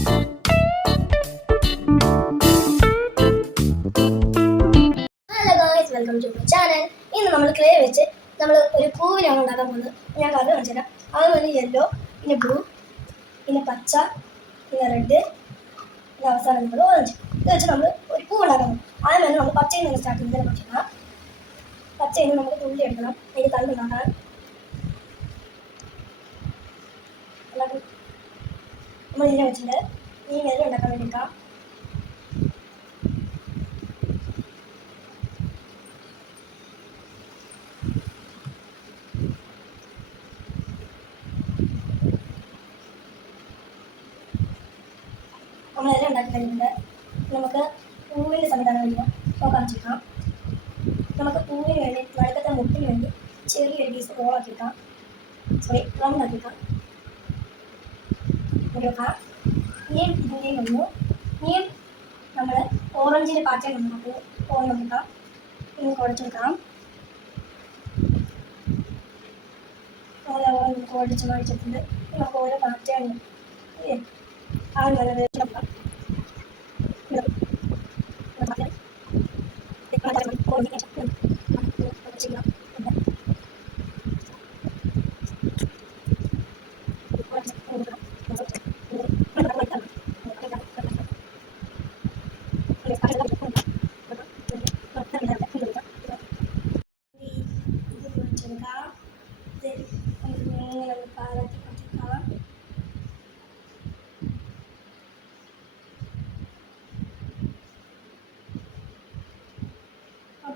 Hello guys, welcome to my channel. ഇന്ന് നമ്മൾ clay വെച്ച് നമ്മൾ ഒരു പൂവിനാണ് ഉണ്ടാക്കാൻ പോകുന്നത്. ഞാൻ അത് കാണിച്ചു തരാം. അതുപോലെ യെല്ലോ, പിന്നെ ബ്ലൂ, പിന്നെ പച്ച, പിന്നെ റെഡ്, പിന്നെ അവസാനം നമ്മൾ ഓറഞ്ച്. ഇത് വെച്ച് നമ്മൾ ഒരു പൂ ഉണ്ടാക്കാൻ പോകും. ആദ്യം തന്നെ നമ്മൾ പച്ചയിൽ നിന്ന് സ്റ്റാർട്ട് ചെയ്യുന്നതിനെ പറ്റിയാണ്. പച്ചയിൽ നിന്ന് നമുക്ക് തുള്ളി എടുക്കണം, അതിൻ്റെ തണ്ടുണ്ടാക്കാൻ. നമ്മൾ ഇതിനെ വെച്ചിട്ട് ഈ നെല്ല് ഉണ്ടാക്കാൻ വേണ്ടി എടുക്കാം. നമ്മളെല്ലാം ഉണ്ടാക്കി കഴിഞ്ഞിട്ടുണ്ട്. നമുക്ക് പൂവിൻ്റെ സംവിധാനം വരിക കാണിച്ചെടുക്കാം. നമുക്ക് പൂവിന് വേണ്ടി നടുക്കത്തെ മുട്ടിന് വേണ്ടി ചെറിയൊരു പീസ് റോളാക്കിയെടുക്കാം. റൗണ്ട് ആക്കിയെടുക്കാം. വെക്കാം. ഇനിയും ഇതിൻ്റെയും വന്നു. ഇനിയും നമ്മൾ ഓറഞ്ചിൻ്റെ പാറ്റേൺ നമുക്ക് ഓണം എടുക്കാം. ഇനി കുഴച്ചെടുക്കാം. ഓരോ ഓറഞ്ച് കുഴച്ച് മേടിച്ചിട്ടുണ്ട്. നമുക്ക് ഓരോ പാറ്റേൺ ആദ്യം നല്ല വെച്ചെടുക്കാം.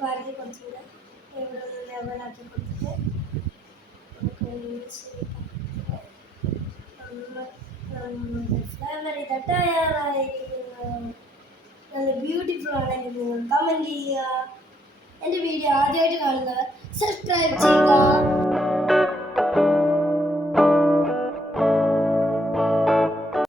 പാരതി കൊടുത്തിട്ട് ഇവിടെ ഒന്ന് ലെവലാക്കി കൊടുത്തിട്ട് നമുക്ക് തയ്യാറായിരിക്കുന്നു. നല്ല ബ്യൂട്ടിഫുൾ ആണെങ്കിൽ നിങ്ങൾ കമൻറ്റ് ചെയ്യുക. എൻ്റെ വീഡിയോ ആദ്യമായിട്ട് കാണുന്നവർ സബ്സ്ക്രൈബ് ചെയ്യുക.